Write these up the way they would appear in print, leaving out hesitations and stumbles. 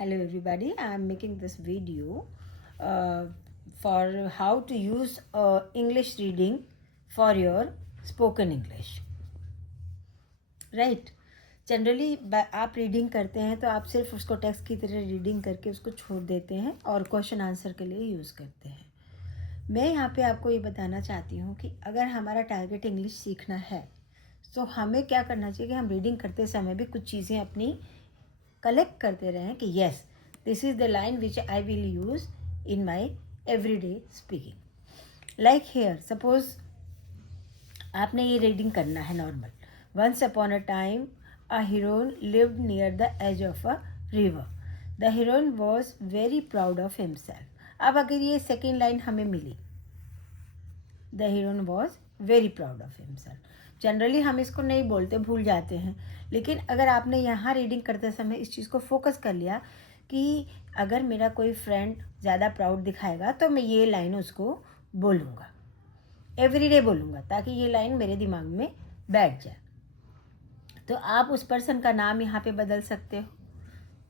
Hello everybody, I am making this video for how to use English reading for your spoken English. Right? Generally आप reading करते हैं तो आप सिर्फ उसको टेक्स्ट की तरह रीडिंग करके उसको छोड़ देते हैं और क्वेश्चन आंसर के लिए यूज़ करते हैं. मैं यहाँ पे आपको ये बताना चाहती हूँ कि अगर हमारा टारगेट इंग्लिश सीखना है तो हमें क्या करना चाहिए कि हम रीडिंग करते समय भी कुछ चीज़ें अपनी कलेक्ट करते रहें कि yes this is the line which I will use in my everyday speaking. Like here suppose आपने ये रीडिंग करना है normal. Once upon a time a heroine lived near the edge of a river. The heroine was very proud of himself. अब अगर ये second line हमें मिली, the heroine was very proud of himself. Generally हम इसको नहीं बोलते, भूल जाते हैं, लेकिन अगर आपने यहाँ रीडिंग करते समय इस चीज़ को फोकस कर लिया कि अगर मेरा कोई फ्रेंड ज़्यादा प्राउड दिखाएगा तो मैं ये लाइन उसको बोलूँगा, एवरीडे बोलूँगा, ताकि ये लाइन मेरे दिमाग में बैठ जाए. तो आप उस पर्सन का नाम यहाँ पे बदल सकते हो.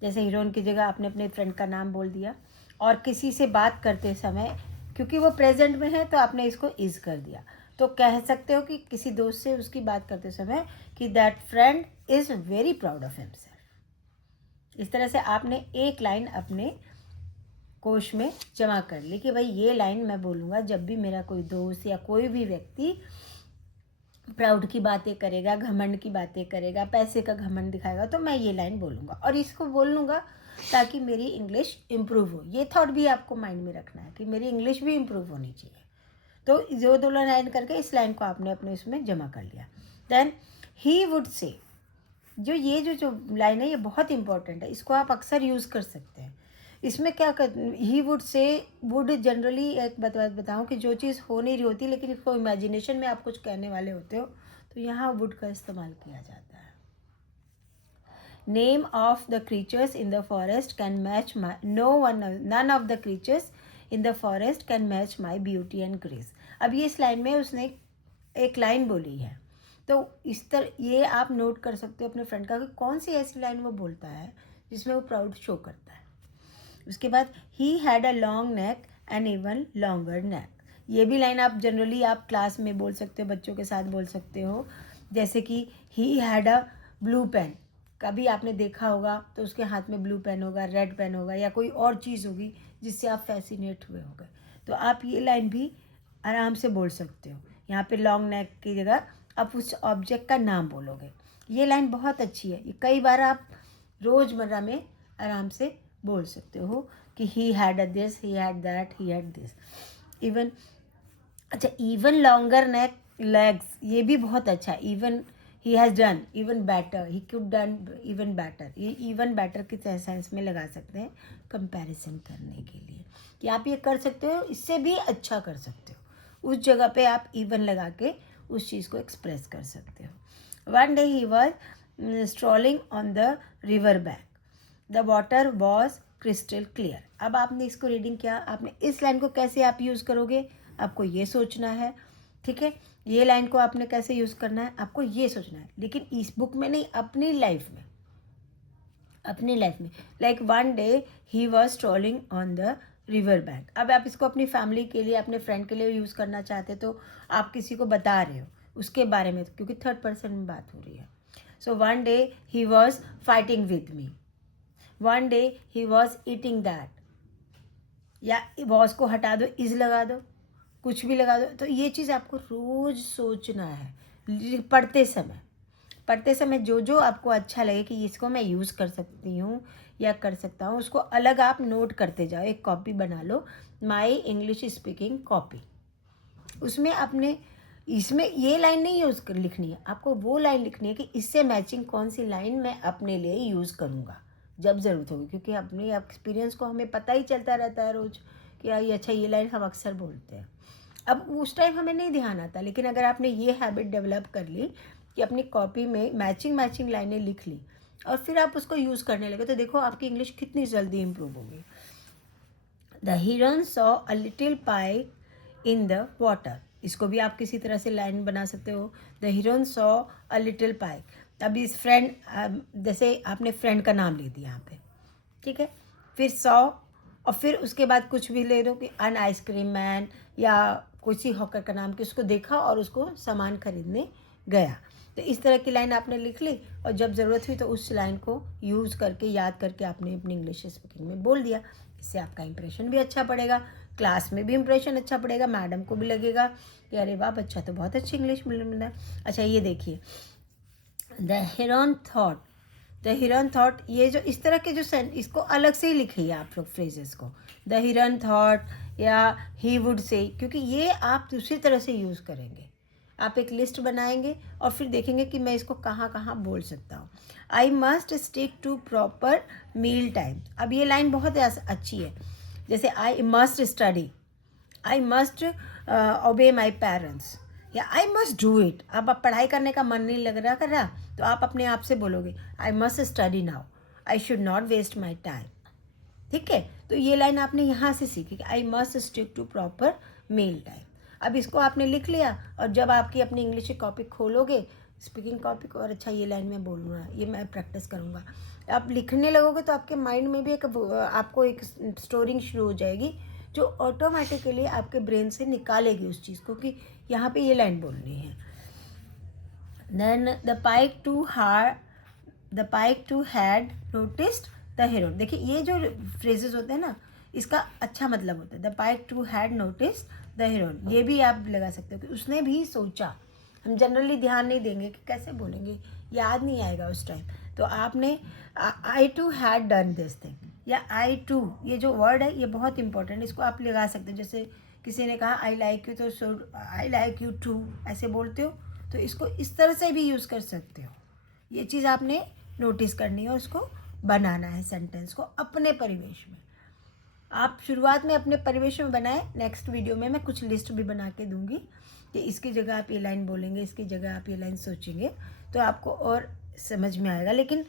जैसे हीरोइन की जगह आपने अपने फ्रेंड का नाम बोल दिया. और किसी से बात करते समय क्योंकि वो प्रेजेंट में है तो आपने इसको इज़ कर दिया, तो कह सकते हो कि किसी दोस्त से उसकी बात करते समय कि that friend is very proud of himself. इस तरह से आपने एक लाइन अपने कोश में जमा कर ली कि भाई ये लाइन मैं बोलूँगा जब भी मेरा कोई दोस्त या कोई भी व्यक्ति प्राउड की बातें करेगा, घमंड की बातें करेगा, पैसे का घमंड दिखाएगा, तो मैं ये लाइन बोलूँगा और इसको बोल लूँगा ताकि मेरी इंग्लिश इम्प्रूव हो. ये थॉट भी आपको माइंड में रखना है कि मेरी इंग्लिश भी इम्प्रूव होनी चाहिए. तो जो दो लाइन करके इस लाइन को आपने अपने उसमें जमा कर लिया. देन ही वुड से, जो ये जो लाइन है ये बहुत इंपॉर्टेंट है, इसको आप अक्सर यूज़ कर सकते हैं. इसमें क्या कर, he would say, would generally एक बताऊँ कि जो चीज़ हो नहीं रही होती लेकिन इसको इमेजिनेशन में आप कुछ कहने वाले होते हो तो यहाँ वुड का इस्तेमाल किया जाता है. Name of the creatures in the forest can match my, none of the creatures in the forest can match my beauty and grace. अब ये इस लाइन में उसने एक लाइन बोली है, तो इस तरह ये आप नोट कर सकते हो अपने फ्रेंड का कि कौन सी ऐसी लाइन वो बोलता है जिसमें वो प्राउड शो करता है. उसके बाद he had a long neck and even longer neck. ये भी लाइन आप जनरली आप क्लास में बोल सकते हो, बच्चों के साथ बोल सकते हो. जैसे कि he had a blue pen. कभी आपने देखा होगा तो उसके हाथ में ब्लू पेन होगा, रेड पेन होगा या कोई और चीज़ होगी जिससे आप फैसिनेट हुए होंगे. तो आप ये लाइन भी आराम से बोल सकते हो. यहाँ पे लॉन्ग नेक की जगह आप उस ऑब्जेक्ट का नाम बोलोगे. ये लाइन बहुत अच्छी है, ये कई बार आप रोज़मर्रा में आराम से बोल सकते हो कि he had a this, he had that, he had this. Even, अच्छा, इवन लॉन्गर नेक लेग्स, ये भी बहुत अच्छा है. Even he has done even better, he could done even better. ये इवन बेटर की सेंस में लगा सकते हैं कंपैरिजन करने के लिए कि आप ये कर सकते हो, इससे भी अच्छा कर सकते हो. उस जगह पे आप इवन लगा के उस चीज़ को एक्सप्रेस कर सकते हो. One day he was strolling on the river bank. The water was crystal clear. अब आपने इसको रीडिंग किया, आपने इस लाइन को कैसे आप यूज़ करोगे आपको ये सोचना है. ठीक है, ये लाइन को आपने कैसे यूज़ करना है आपको ये सोचना है, लेकिन इस बुक में नहीं, अपनी लाइफ में. अपनी लाइफ में like one day he was strolling on the river bank. अब आप इसको अपनी फैमिली के लिए, अपने फ्रेंड के लिए यूज़ करना चाहते तो आप किसी को बता रहे हो उसके बारे में, क्योंकि थर्ड पर्सन में बात हो रही है. So one day he was fighting with me. One day he was eating that. या वॉज को हटा दो, इज लगा दो, कुछ भी लगा दो. तो ये चीज़ आपको रोज़ सोचना है पढ़ते समय जो जो आपको अच्छा लगे कि इसको मैं यूज़ कर सकती हूँ या कर सकता हूँ, उसको अलग आप नोट करते जाओ. एक कॉपी बना लो, माई इंग्लिश स्पीकिंग कॉपी. उसमें आपने इसमें ये लाइन नहीं यूज़ कर लिखनी है, आपको वो लाइन लिखनी है कि इससे मैचिंग कौन सी लाइन मैं अपने लिए यूज़ करूँगा जब ज़रूरत होगी. क्योंकि अपने एक्सपीरियंस को हमें पता ही चलता रहता है रोज़ कि ये अच्छा, ये लाइन हम अक्सर बोलते हैं. अब उस टाइम हमें नहीं ध्यान आता, लेकिन अगर आपने ये हैबिट डेवलप कर ली कि अपनी कॉपी में मैचिंग लाइनें लिख ली और फिर आप उसको यूज़ करने लगे, तो देखो आपकी इंग्लिश कितनी जल्दी इम्प्रूव होगी. The heroine saw a little pi in the water. इसको भी आप किसी तरह से लाइन बना सकते हो. The heroine saw a little pie. अब इस फ्रेंड, जैसे आपने फ्रेंड का नाम ले दिया यहाँ पे, ठीक है, फिर 100 और फिर उसके बाद कुछ भी ले दो कि अन आइसक्रीम मैन या किसी हॉकर का नाम कि उसको देखा और उसको सामान खरीदने गया। तो इस तरह की लाइन आपने लिख ली और जब ज़रूरत हुई तो उस लाइन को यूज़ करके याद करके आपने अपनी इंग्लिश स्पीकिंग में बोल दिया। इससे आपका इंप्रेशन भी अच्छा पड़ेगा, क्लास में भी इंप्रेशन अच्छा पड़ेगा, मैडम को भी लगेगा कि अरे वाह बच्चा तो बहुत अच्छी इंग्लिश मिल रहा है। अच्छा ये देखिए, द हिरन थॉट, द हिरन थॉट, ये जो इस तरह के जो इसको अलग से ही लिखिए आप लोग फ्रेजेस को, द हिरन थॉट या ही वुड से, क्योंकि ये आप दूसरी तरह से यूज़ करेंगे। आप एक लिस्ट बनाएंगे और फिर देखेंगे कि मैं इसको कहाँ कहाँ बोल सकता हूँ। I must stick to proper meal time, अब ये लाइन बहुत अच्छी है। जैसे I must study, I must obey my parents, या आई मस्ट डू इट। अब आप पढ़ाई करने का मन नहीं लग रहा कर रहा तो आप अपने आप से बोलोगे I must study now, I should not waste my time. ठीक है, तो ये लाइन आपने यहाँ से सीखी कि I must stick to proper meal time. अब इसको आपने लिख लिया और जब आपकी अपनी इंग्लिश की कॉपी खोलोगे, स्पीकिंग कॉपी को, और अच्छा ये लाइन मैं बोलूँगा, ये मैं प्रैक्टिस करूँगा, आप लिखने लगोगे तो आपके माइंड में भी आपको एक स्टोरिंग शुरू हो जाएगी जो ऑटोमेटिकली आपके ब्रेन से निकालेगी उस चीज़ को कि यहाँ पे ये लाइन बोलनी है। Then the pike too had noticed the hero. देखिए ये जो फ्रेजेस होते हैं ना, इसका अच्छा मतलब होता है the pike too had noticed the heroine. ये भी आप लगा सकते हो कि उसने भी सोचा। हम जनरली ध्यान नहीं देंगे कि कैसे बोलेंगे, याद नहीं आएगा उस टाइम, तो आपने I too had done this thing या आई टू, ये जो वर्ड है ये बहुत इंपॉर्टेंट, इसको आप लगा सकते हो। जैसे किसी ने कहा आई लाइक यू तो आई लाइक यू टू ऐसे बोलते हो, तो इसको इस तरह से भी यूज़ कर सकते हो। ये चीज़ आपने नोटिस करनी है, उसको बनाना है सेंटेंस को अपने परिवेश में। आप शुरुआत में अपने परिवेश में बनाएं, नेक्स्ट वीडियो में मैं कुछ लिस्ट भी बना के दूंगी कि इसकी जगह आप ये लाइन बोलेंगे, इसकी जगह आप ये लाइन सोचेंगे, तो आपको और समझ में आएगा। लेकिन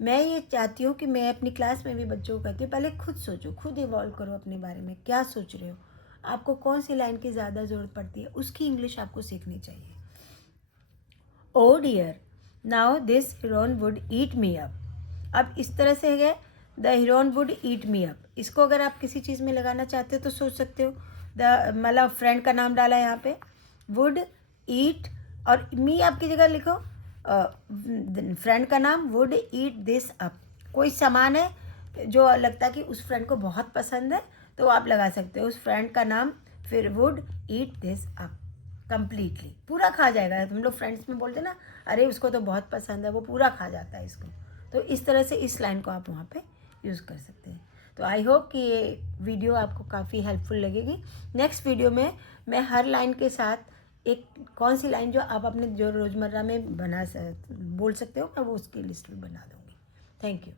मैं ये चाहती हूँ कि मैं अपनी क्लास में भी बच्चों को कहती हूँ पहले खुद सोचो, खुद इवॉल्व करो अपने बारे में, क्या सोच रहे हो, आपको कौन सी लाइन की ज़्यादा ज़रूरत पड़ती है, उसकी इंग्लिश आपको सीखनी चाहिए। Oh dear now this heroine would eat me up, अब इस तरह से है the heroine would eat me up. इसको अगर आप किसी चीज़ में लगाना चाहते हो तो सोच सकते हो, द मतलब फ्रेंड का नाम डाला है यहाँ पे, वुड ईट, और मी आपकी जगह लिखो फ्रेंड का नाम, वुड ईट दिस अप। कोई सामान है जो लगता है कि उस फ्रेंड को बहुत पसंद है तो आप लगा सकते हो उस फ्रेंड का नाम, फिर would eat this up, completely पूरा खा जाएगा। हम लोग फ्रेंड्स में बोलते ना, अरे उसको तो बहुत पसंद है, वो पूरा खा जाता है इसको, तो इस तरह से इस लाइन को आप वहाँ पे यूज़ कर सकते हैं। तो आई होप कि ये वीडियो आपको काफ़ी हेल्पफुल लगेगी। नेक्स्ट वीडियो में मैं हर लाइन के साथ एक कौन सी लाइन जो आप अपने जो रोज़मर्रा में बोल सकते हो, मैं वो उसकी लिस्ट भी बना दूँगी। Thank you.